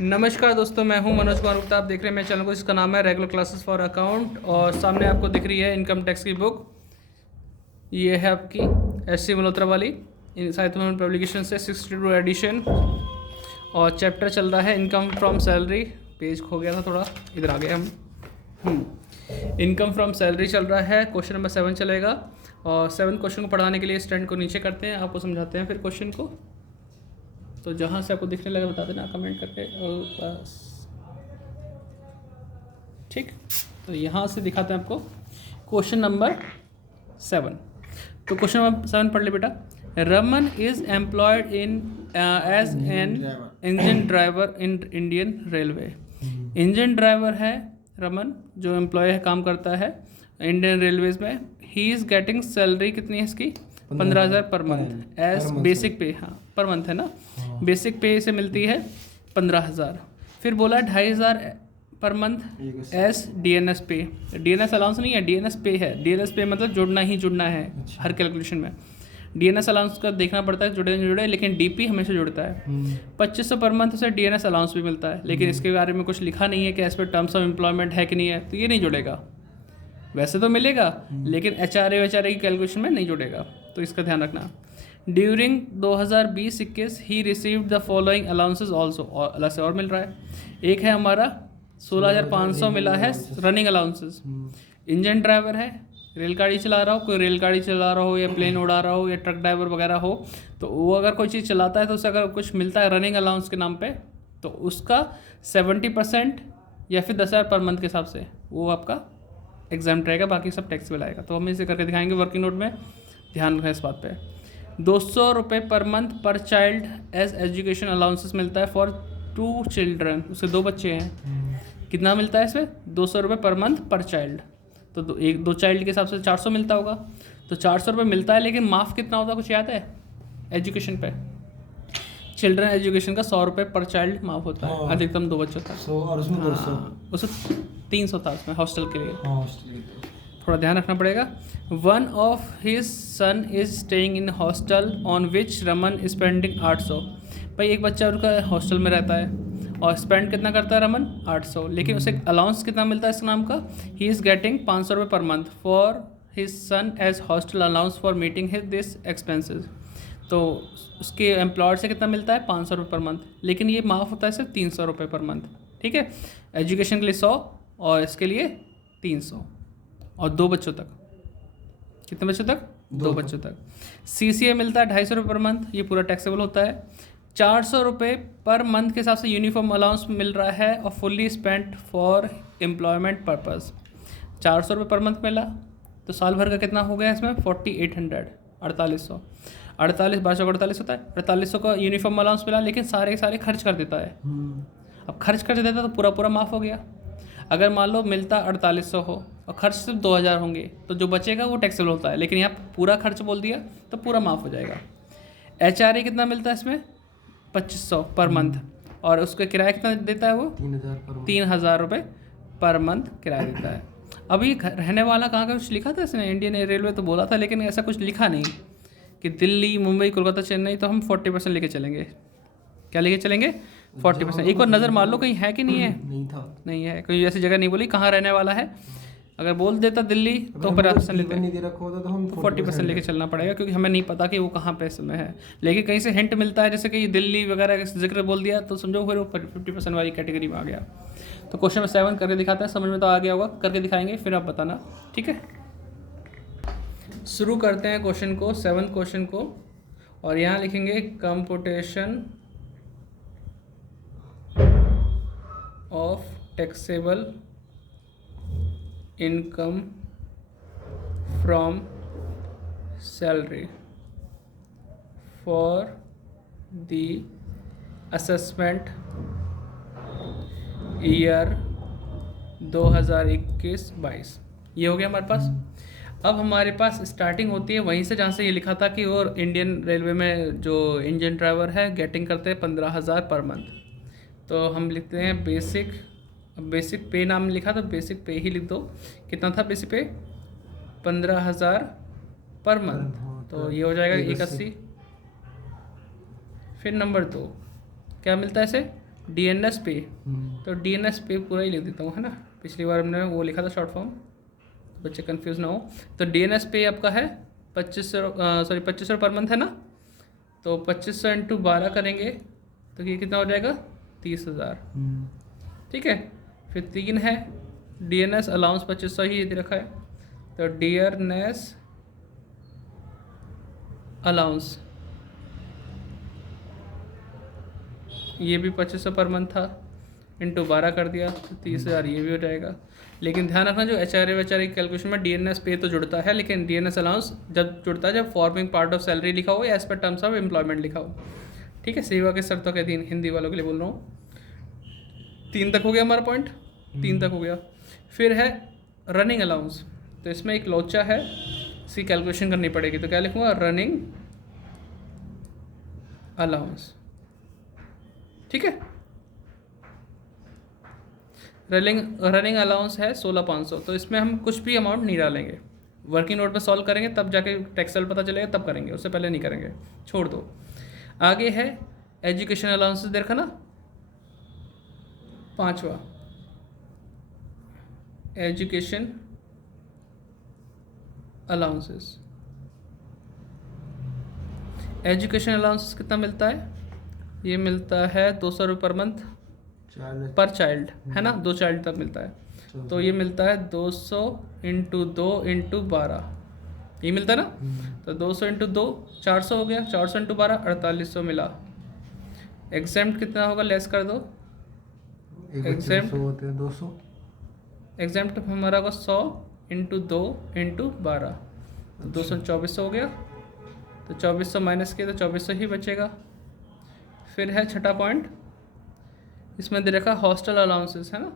नमस्कार दोस्तों, मैं हूं मनोज कुमार गुप्ता। आप देख रहे हैं मेरे चैनल को, जिसका नाम है रेगुलर क्लासेस फॉर अकाउंट। और सामने आपको दिख रही है इनकम टैक्स की बुक। ये है आपकी एस सी मल्होत्रा वाली साहित्य पब्लिकेशन से 62 एडिशन। और चैप्टर चल रहा है इनकम फ्रॉम सैलरी। पेज खो गया था थोड़ा, इधर आ गए हम। इनकम फ्रॉम सैलरी चल रहा है। क्वेश्चन नंबर 7 चलेगा। और 7 क्वेश्चन को पढ़ाने के लिए स्टैंड को नीचे करते हैं, आपको समझाते हैं फिर क्वेश्चन को। तो जहाँ से आपको दिखने लगे बता देना कमेंट करके। और बस ठीक, तो यहाँ से दिखाते हैं आपको क्वेश्चन नंबर 7। तो क्वेश्चन नंबर 7 पढ़ ले बेटा। Raman is employed in as an engine driver in Indian railway. Engine driver है रमन, जो एम्प्लॉय है, काम करता है इंडियन रेलवेज में। ही इज़ गेटिंग सैलरी कितनी है इसकी? 15,000 पर मंथ एज बेसिक पे। हाँ, पर मंथ है ना। बेसिक पे से मिलती है 15,000। फिर बोला 2,500 पर मंथ एज डीएनएस पे। डीएनएस अलाउंस नहीं है, डीएनएस पे है। डीएनएस पे मतलब जुड़ना ही जुड़ना है। हर कैलकुलेशन में डीएनएस अलाउंस का देखना पड़ता है, जुड़े नहीं जुड़े, लेकिन डीपी हमेशा जुड़ता है। 2,500 पर मंथ से डीएनएस अलाउंस भी मिलता है, लेकिन इसके बारे में कुछ लिखा नहीं है कि as per terms of employment है कि नहीं है, तो ये नहीं जुड़ेगा। वैसे तो मिलेगा, लेकिन एचआरए की कैलकुलेशन में नहीं जुड़ेगा, तो इसका ध्यान रखना। During 2020-21 he received the following allowances also. और अलग से और मिल रहा है। एक है हमारा 16,500 मिला है रनिंग अलाउंसेज। इंजन ड्राइवर है, रेलगाड़ी चला रहा हो, कोई रेलगाड़ी चला रहा हो या प्लेन उड़ा रहा हो या ट्रक ड्राइवर वगैरह हो, तो वो अगर कोई चीज़ चलाता है तो उसे अगर कुछ मिलता है रनिंग अलाउंस के नाम पे, तो उसका 70% या फिर 10,000 पर मंथ के हिसाब से वो आपका एग्जाम रहेगा, बाकी सब टैक्सेबल आएगा। तो हम इसे करके दिखाएंगे वर्किंग नोट में। ध्यान रखें इस बात पे। 200 रुपये पर मंथ पर चाइल्ड एज एजुकेशन अलाउंसेस मिलता है फॉर 2 चिल्ड्रन। उसके 2 बच्चे हैं। कितना मिलता है इसमें? 200 रुपये पर मंथ पर चाइल्ड। तो दो चाइल्ड के हिसाब से 400 मिलता होगा। तो 400 रुपये मिलता है, लेकिन माफ़ कितना होता है कुछ याद है? एजुकेशन पे चिल्ड्रन एजुकेशन का 100 रुपये पर चाइल्ड माफ़ होता है, अधिकतम 2 बच्चों तक। और उसमें 200, उसमें 300 था उसमें हॉस्टल के लिए। हॉस्टल थोड़ा ध्यान रखना पड़ेगा। One of his son is staying in hostel on which Raman spending 800। भाई एक बच्चा उनका हॉस्टल में रहता है और स्पेंड कितना करता है रमन? 800। लेकिन उसे अलाउंस कितना मिलता है इस नाम का? ही इज़ गेटिंग 500 रुपये per month for his son as hostel allowance for meeting his this expenses. तो उसके एम्प्लॉयर से कितना मिलता है? 500 रुपये पर मंथ, लेकिन ये माफ़ होता है सिर्फ 300 रुपये पर मंथ। ठीक है, एजुकेशन के लिए 100 और इसके लिए 300, और 2 बच्चों तक। कितने बच्चों तक? 2 बच्चों तक। सीसीए मिलता है 250 रुपये पर मंथ, ये पूरा टैक्सेबल होता है। 400 रुपये पर मंथ के हिसाब से यूनिफॉर्म अलाउंस मिल रहा है और fully spent for employment purpose. 400 रुपये पर मंथ मिला, तो साल भर का कितना हो गया इसमें? 4800, 4800। 48 12 48 होता है। 4800 का यूनिफॉर्म अलाउंस मिला, लेकिन सारे के सारे खर्च कर देता है। अब खर्च कर देता तो पूरा पूरा माफ़ हो गया। अगर मान लो मिलता 4800 हो और खर्च सिर्फ 2000 होंगे, तो जो बचेगा वो टैक्सेबल होता है, लेकिन यहाँ पूरा खर्च बोल दिया तो पूरा माफ़ हो जाएगा। एचआरए कितना मिलता है इसमें? 2500 पर मंथ। और उसका किराया कितना देता है वो? 3,000 रुपये पर मंथ किराया देता है। अभी रहने वाला कहाँ का कुछ लिखा था इसने? इंडियन रेलवे तो बोला था, लेकिन ऐसा कुछ लिखा नहीं कि दिल्ली, मुंबई, कोलकाता, चेन्नई। तो हम 40% लेके चलेंगे। क्या लेके चलेंगे? 40%। एक बार नज़र मार लो कहीं है कि नहीं है। नहीं था, नहीं है, कोई ऐसी जगह नहीं बोली कहाँ रहने वाला है। अगर बोल देता दिल्ली तो 50% लेते, नहीं दे रखा होता तो हम 40% लेके चलना पड़ेगा, क्योंकि हमें नहीं पता कि वो कहाँ पे इसमें है। लेकिन कहीं से हिंट मिलता है, जैसे कि दिल्ली वगैरह का जिक्र बोल दिया, तो समझो फिर वो 50% वाली कैटेगरी में आ गया। तो क्वेश्चन में 7 करके दिखाते हैं, समझ में तो आ गया होगा, करके दिखाएंगे फिर आप बताना। ठीक है, शुरू करते हैं क्वेश्चन को, 7 क्वेश्चन को। और यहाँ लिखेंगे computation of taxable income from salary for the assessment year 2021-22। ये हो गया हमारे पास। अब हमारे पास स्टार्टिंग होती है वहीं से जहाँ से ये लिखा था कि वो इंडियन रेलवे में जो इंजन ड्राइवर है गेटिंग करते हैं 15,000 पर मंथ। तो हम लिखते हैं बेसिक। बेसिक पे नाम लिखा था, बेसिक पे ही लिख दो। कितना था बेसिक पे? 15,000 पर मंथ। तो ये हो जाएगा 81। फिर नंबर 2 क्या मिलता है इसे? DNS पे, तो DNS पे पूरा ही लिख देता हूँ, है ना। पिछली बार हमने वो लिखा था शॉर्ट फॉर्म, बच्चे कंफ्यूज ना हो। तो DNS पे आपका है 2500 पर मंथ है ना। तो 2500 इंटू 12 करेंगे तो ये कितना हो जाएगा 30,000। ठीक है। फिर 3 है DNS अलाउंस 2500 ही दे रखा है, तो DNS अलाउंस ये भी 2500 पर मंथ था, इंटू 12 कर दिया तो 30,000 ये भी हो जाएगा। लेकिन ध्यान रखना जो HRA की कैलकुलेशन में DNS पे तो जुड़ता है, लेकिन DNS अलाउंस जब जुड़ता है जब फॉर्मिंग पार्ट ऑफ सैलरी लिखा हो या as per terms of employment लिखा हो। ठीक है, सेवा के शर्तों के अधीन, हिंदी वालों के लिए बोल रहा हूँ। 3 तक हो गया हमारा पॉइंट, 3 तक हो गया। फिर है रनिंग अलाउंस, तो इसमें एक लोचा है, इसकी कैलकुलेशन करनी पड़ेगी। तो क्या लिखूँगा, रनिंग अलाउंस। ठीक है, रनिंग अलाउंस है 16,500। तो इसमें हम कुछ भी अमाउंट नहीं डालेंगे, वर्किंग नोट में सॉल्व करेंगे तब जाके टैक्सल पता चलेगा तब करेंगे, उससे पहले नहीं करेंगे, छोड़ दो। आगे है एजुकेशन अलाउंसेस, देखा ना 5वां, एजुकेशन अलाउंसेस। एजुकेशन अलाउंसेस कितना मिलता है, ये मिलता है 200 रुपये पर मंथ पर चाइल्ड, है ना, 2 चाइल्ड तक मिलता है। तो ये मिलता है 200 इंटू 2 इंटू 12, ये मिलता है ना। तो 200 इंटू 2 400 हो गया, 400 इंटू 12 4800 मिला। एग्जेम्प्ट कितना होगा, लेस कर दो। एग्जेम्प्ट होते हैं 200, एग्जेम्प्ट हमारा होगा 100 इंटू 2 इंटू 12, तो 200 2400 हो गया। तो 2400 माइनस किया तो 2400 ही बचेगा। फिर है छठा पॉइंट, इसमें दे रखा हॉस्टल अलाउंसेस, है ना,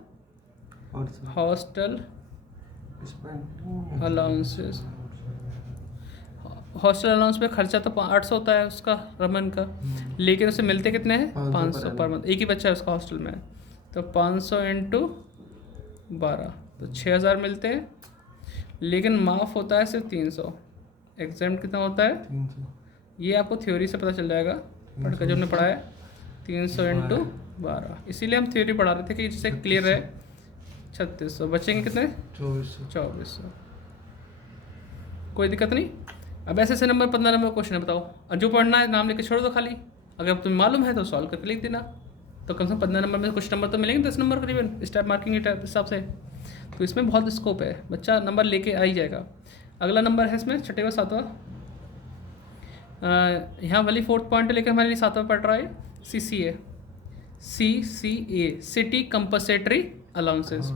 हॉस्टल अलाउंसेस। हॉस्टल अलाउंस पे खर्चा तो 800 होता है उसका, रमन का, लेकिन उसे मिलते कितने हैं 500 पर मंथ, एक ही बच्चा है उसका हॉस्टल में। तो 500 इंटू 12 तो 6000 मिलते हैं, लेकिन माफ़ होता है सिर्फ 300। एग्जाम्प्ट कितना होता है 300, ये आपको थ्योरी से पता चल जाएगा, पढ़कर जो हमने पढ़ा है 300 इंटू 12, इसीलिए हम थ्योरी पढ़ा रहे थे कि जिससे क्लियर है। 3600 बचेंगे कितने 2400। कोई दिक्कत नहीं। अब ऐसे नंबर 15 नंबर क्वेश्चन है, बताओ, और जो पढ़ना है नाम लेके छोड़ दो खाली, अगर तुम्हें मालूम है तो सॉल्व करके लिख देना। तो कम से कम 15 नंबर में कुछ नंबर तो मिलेंगे, 10 नंबर करीबन स्टेप मार्किंग के हिसाब से। तो इसमें बहुत स्कोप है, बच्चा नंबर लेके आ ही जाएगा। अगला नंबर है इसमें 6वां 7वां, यहाँ वाली 4th पॉइंट लेकर हमारे लिए 7वां पढ़ रहा है CCA, सिटी कंपनसेटरी अलाउंसेस।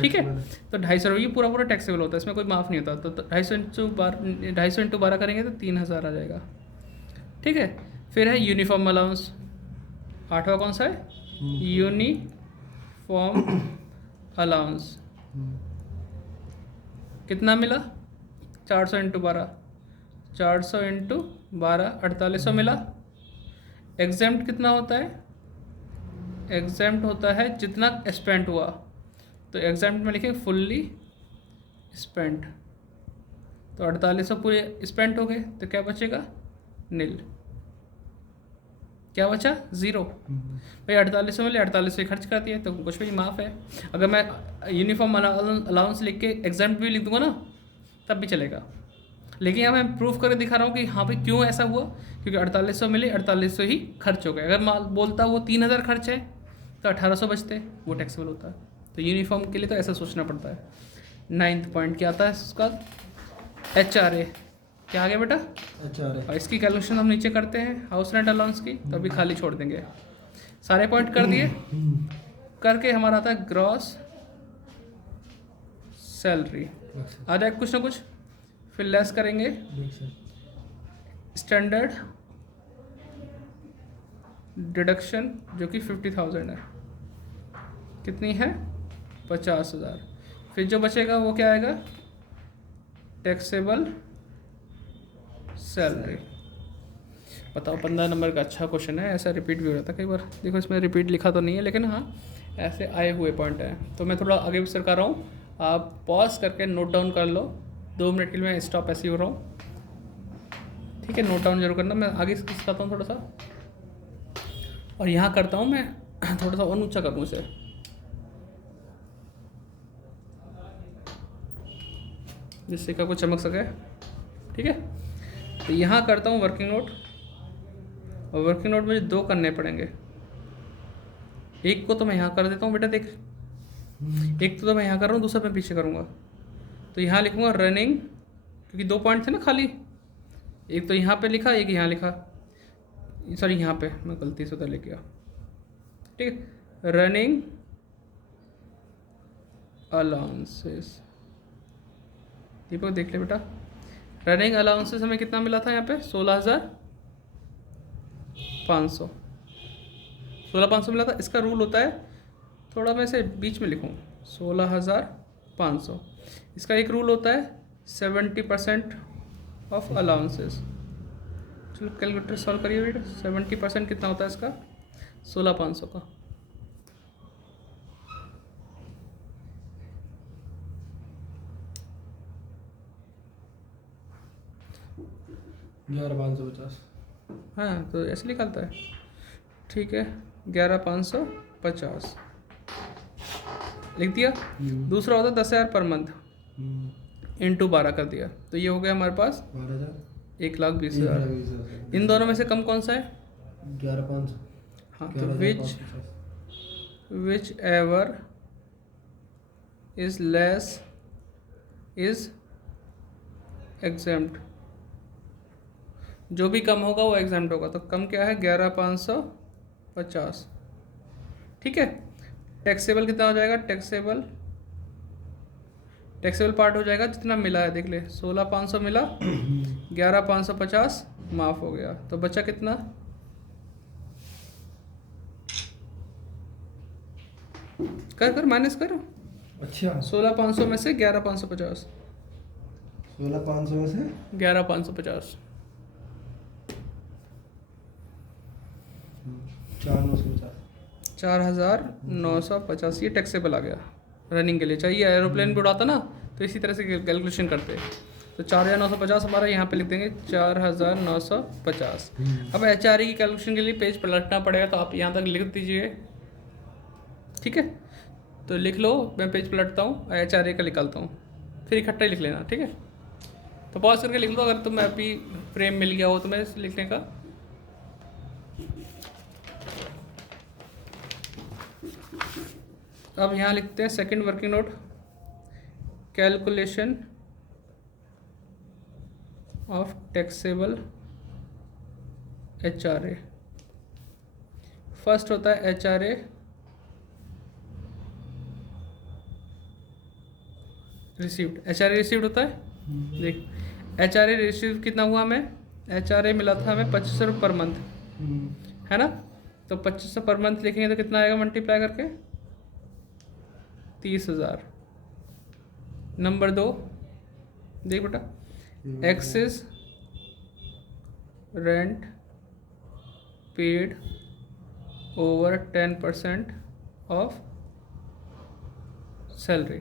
ठीक है, तो 250 ये पूरा टैक्सेबल होता है, इसमें कोई माफ़ नहीं होता। तो 250 इंटू 12 करेंगे तो 3000 आ जाएगा। ठीक है, फिर है यूनिफॉर्म अलाउंस, 8वां कौन सा है, यूनिफॉर्म अलाउंस। कितना मिला 400 इंटू 12, 400 इंटू 12 4800 मिला। एग्जेम्प्ट कितना होता है, एग्जेम्प्ट होता है जितना स्पेंट हुआ, तो एग्जेम्प्ट में लिखेंगे फुल्ली स्पेंट। तो 4800 पूरे स्पेंट हो गए, तो क्या बचेगा नील। क्या बचा 0। भाई 4800 मिले, 4800 खर्च कर दिए तो कुछ भी माफ़ है। अगर मैं यूनिफॉर्म अलाउंस लिख के एग्जाम्प्ट भी लिख दूंगा ना तब भी चलेगा, लेकिन यहाँ मैं प्रूफ करके दिखा रहा हूँ कि हाँ भाई क्यों ऐसा हुआ, क्योंकि 4800 मिले, 4800 ही खर्च हो गए। अगर माल बोलता वो 3000 खर्च है तो 1800 बचते, वो टैक्सेबल होता है। तो यूनिफॉर्म के लिए तो ऐसा सोचना पड़ता है। 9th पॉइंट क्या आता है उसका, HRA। क्या आ गया बेटा HRA, और इसकी कैलकुलेशन हम नीचे करते हैं हाउस रेंट अलाउंस की, तो अभी खाली छोड़ देंगे। सारे पॉइंट कर दिए, करके हमारा आता है ग्रॉस सैलरी, आ जाए कुछ ना कुछ। फिर लेस करेंगे स्टैंडर्ड डिडक्शन जो कि 50,000 है, कितनी है 50,000। फिर जो बचेगा वो क्या आएगा, टैक्सेबल सैलरी। बताओ 15 नंबर का अच्छा क्वेश्चन है, ऐसा रिपीट भी हो जाता है कई बार। देखो इसमें रिपीट लिखा तो नहीं है, लेकिन हाँ ऐसे आए हुए पॉइंट हैं। तो मैं थोड़ा आगे भी कर रहा हूँ, आप पॉज करके नोट डाउन कर लो। 2 मिनट के लिए मैं स्टॉप ऐसे ही हो रहा हूँ, ठीक है। नोट डाउन जरूर करना, मैं आगे सिखाता हूँ थोड़ा सा। और यहाँ करता हूँ मैं थोड़ा सा और ऊंचा करूँ इसे, जिससे का कुछ चमक सके। ठीक है, तो यहाँ करता हूँ वर्किंग नोट, और वर्किंग नोट मुझे 2 करने पड़ेंगे। एक को तो मैं यहाँ कर देता हूँ बेटा, देख, एक तो मैं यहाँ कर रहा हूँ, दूसरा मैं पीछे करूँगा। तो यहाँ लिखूँगा रनिंग, क्योंकि 2 पॉइंट थे ना खाली, एक तो यहाँ पे लिखा, एक यहाँ लिखा, सॉरी यहाँ पे मैं गलती से उधर लिख गया। ठीक है, रनिंग अलाउंसेस, दीपक देख ले बेटा, रनिंग अलाउंसेस हमें कितना मिला था यहाँ पे, 16,500, 16,500 मिला था। इसका रूल होता है, थोड़ा मैं इसे बीच में लिखूँ, 16,500। इसका एक रूल होता है 70% ऑफ अलाउंसेस। चलो कैलकुलेटर सॉल्व करिए बेटा, 70% कितना होता है इसका, 16,500 का। हाँ, तो ऐसे निकलता है। ठीक है, 11,550 लिख दिया। दूसरा होता है 10,000 पर मंथ, इंटू 12 कर दिया, तो ये हो गया हमारे पास 1,20,000। इन दोनों में से कम कौन सा है, 11,500। हाँ, तो which ever is less is exempt, जो भी कम होगा वो एग्जाम्प्ट होगा। तो कम क्या है, 11,550। ठीक है, टैक्सेबल कितना हो जाएगा, टैक्सेबल पार्ट हो जाएगा जितना मिला है, देख ले, 16,500 मिला, 11,550 माफ हो गया, तो बचा कितना, कर माइनस कर। अच्छा, 16,500 में से 11,550, 16,500 में से 11,550, 4,950, ये टैक्सेबल आ गया। रनिंग के लिए चाहिए, एरोप्लेन भी उड़ाता ना तो इसी तरह से कैलकुलेशन करते हैं। तो 4,950 हमारा यहाँ पे लिख देंगे, 4,950। अब HRE की कैलकुलेशन के लिए पेज पलटना पड़ेगा, तो आप यहाँ तक लिख दीजिए। ठीक है, तो लिख लो, मैं पेज पलटता हूँ, HRE का निकालता हूँ, फिर इकट्ठा ही लिख लेना। ठीक है, तो पॉज करके लिख लो, अगर तुम्हें अभी फ्रेम मिल गया हो तुम्हें लिखने का। अब यहाँ लिखते हैं second working note, calculation of taxable HRA। First होता है HRA रिसीव्ड, HRA रिसीव्ड होता है। देख, HRA रिसीव कितना हुआ हमें, HRA मिला था हमें 2,500 पर मंथ, है ना। तो 2,500 पर मंथ लिखेंगे तो कितना आएगा मल्टीप्लाई करके, 30,000। नंबर 2, देख बेटा, excess rent paid over 10% of salary,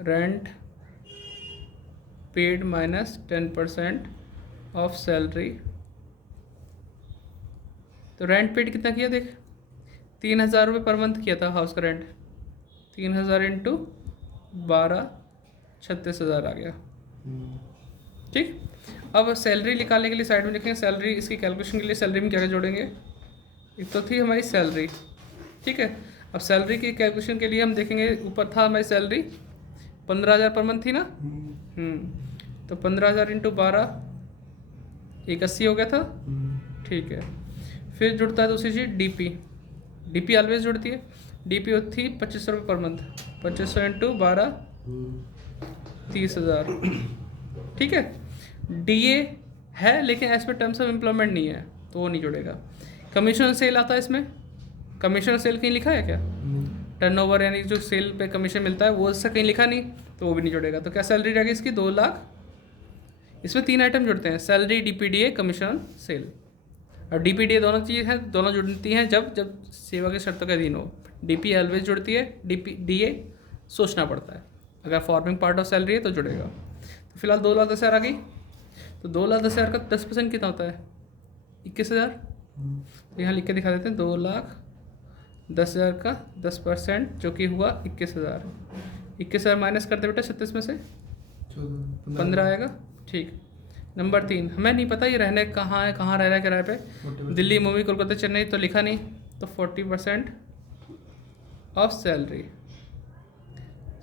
rent paid minus 10% of salary. तो रेंट पेड कितना किया, देख, 3,000 रुपये पर मंथ किया था हाउस का रेंट, 3,000 इंटू 12, 36,000 आ गया। ठीक, अब सैलरी निकालने के लिए साइड में लिखेंगे सैलरी। इसकी कैलकुलेशन के लिए सैलरी में क्या क्या जोड़ेंगे, एक तो थी हमारी सैलरी। ठीक है, अब सैलरी की कैलकुलेशन के लिए हम देखेंगे, ऊपर था हमारी सैलरी 15,000 पर मंथ थी ना। तो 15,000 इंटू 12, 81 हो गया था। ठीक है, फिर जुड़ता है दूसरी चीज़ डीपी ऑलवेज जुड़ती है। डीपी थी 2,500 रुपये पर मंथ, 2,500 इंटू 12, 30,000। ठीक है, DA है लेकिन as per terms of employment नहीं है, तो वो नहीं जुड़ेगा। कमीशन सेल आता है इसमें, कमीशन सेल कहीं लिखा है क्या, टर्नओवर यानी जो सेल पे कमीशन मिलता है वो इससे कहीं लिखा नहीं, तो वो भी नहीं जुड़ेगा। तो क्या सैलरी रहेगी इसकी, 2 लाख। इसमें 3 आइटम जुड़ते हैं, सैलरी, DPDA, कमीशन, सेल। और DPDA दोनों चीज़ हैं, दोनों जुड़ती हैं जब सेवा की शर्तों के अधीन हो। DP ऑलवेज जुड़ती है, DA सोचना पड़ता है, अगर फॉर्मिंग पार्ट ऑफ सैलरी है तो जुड़ेगा। तो फिलहाल 2,10,000 आ गई। तो 2,10,000 का 10% कितना होता है, 21,000। तो यहाँ लिख के दिखा देते हैं, 2,10,000 10,000 का 10% जो कि हुआ 21,000। 21,000 माइनस कर दे बेटा 36 में से 15 आएगा। ठीक। नंबर 3, हमें नहीं पता ये रहने कहाँ है, कहाँ रह रहा है किराए पे, दिल्ली, मुंबई, कोलकाता, चेन्नई, तो लिखा नहीं, तो 40% ऑफ सैलरी।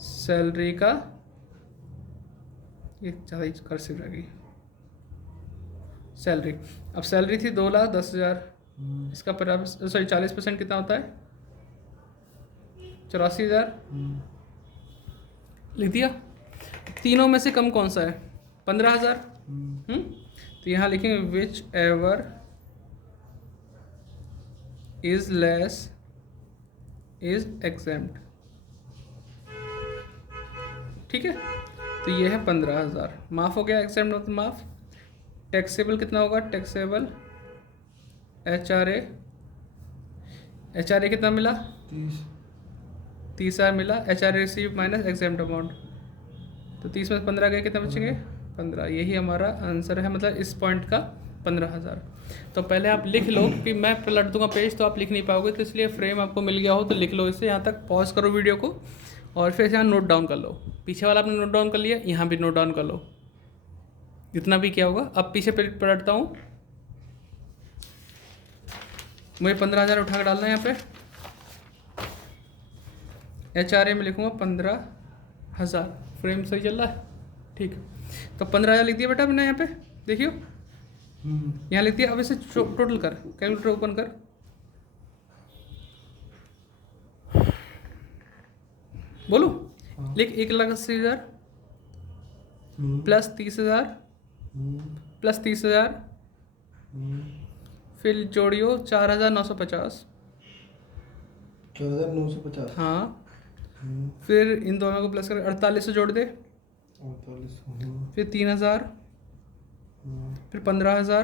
सैलरी का ये ज़्यादा ही कर्सिव रहेगी। सैलरी, अब सैलरी थी 2,10,000, इसका 40% कितना होता है? 84,000 लिख दिया। तीनों में से कम कौन सा है? 15,000। तो यहाँ लिखेंगे which ever is less is exempt. ठीक है, तो ये है 15,000, माफ़ हो गया, एग्जेम्प्ट मतलब माफ़। टैक्सेबल कितना होगा? टैक्सेबल HRA कितना मिला? 30,000 मिला। HRA receive minus exempt amount, तो 30 में 15 गए, कितना बचेंगे? 15। यही हमारा आंसर है, मतलब इस पॉइंट का 15,000। तो पहले आप लिख लो कि मैं पलट दूंगा पेज तो आप लिख नहीं पाओगे, तो इसलिए फ्रेम आपको मिल गया हो तो लिख लो इसे। यहाँ तक पॉज करो वीडियो को और फिर यहाँ नोट डाउन कर लो। पीछे वाला आपने नोट डाउन कर लिया, यहाँ भी नोट डाउन कर लो जितना भी क्या होगा। अब पीछे पलटता हूँ, मुझे 15,000 उठा कर डालना है यहाँ पे। HRA में लिखूँगा 15,000। फ्रेम सही चल रहा है? ठीक। तो 15,000 लिख दिया बेटा मैंने यहाँ पे, देखियो यहाँ लिख दिया। अब इसे टोटल कर, कैलकुलेटर ओपन कर। बोलो, लिख 1,80,000 प्लस 30,000 प्लस 30,000, फिर जोड़ियो 4,950। 4,950। हाँ, फिर इन दोनों को प्लस कर 48 जोड़ दे, 48। फिर 3,000, फिर 15,000,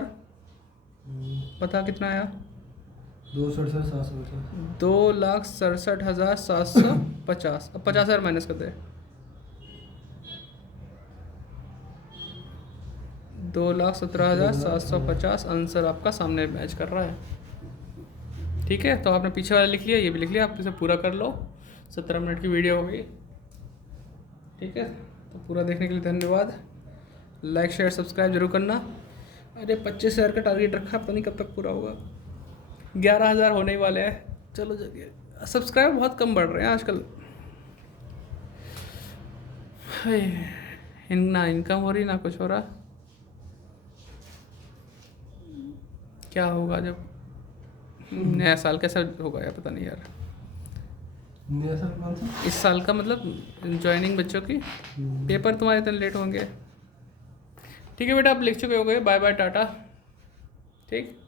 पता कितना आया? 2,67,750। 2,67,750। अब 50,000 माइनस कर दे, 2,17,750। आंसर आपका सामने मैच कर रहा है। ठीक है, तो आपने पीछे वाला लिख लिया, ये भी लिख लिया, आप इसे पूरा कर लो। 17 मिनट की वीडियो हो गई। ठीक है, तो पूरा देखने के लिए धन्यवाद। लाइक शेयर सब्सक्राइब जरूर करना। अरे 25,000 का टारगेट रखा, पता नहीं कब तक पूरा होगा। 11,000 होने ही वाले हैं। चलो जल्दी, सब्सक्राइबर बहुत कम बढ़ रहे हैं आजकल। ना इनकम हो रही ना कुछ हो रहा। क्या होगा जब नया साल कैसा होगा यार, पता नहीं यार। नया साल कौन सा? इस साल का मतलब ज्वाइनिंग बच्चों की पेपर तुम्हारे इतने लेट होंगे। ठीक है बेटा, आप लिख चुके हो गए। Bye bye, tata. ठीक।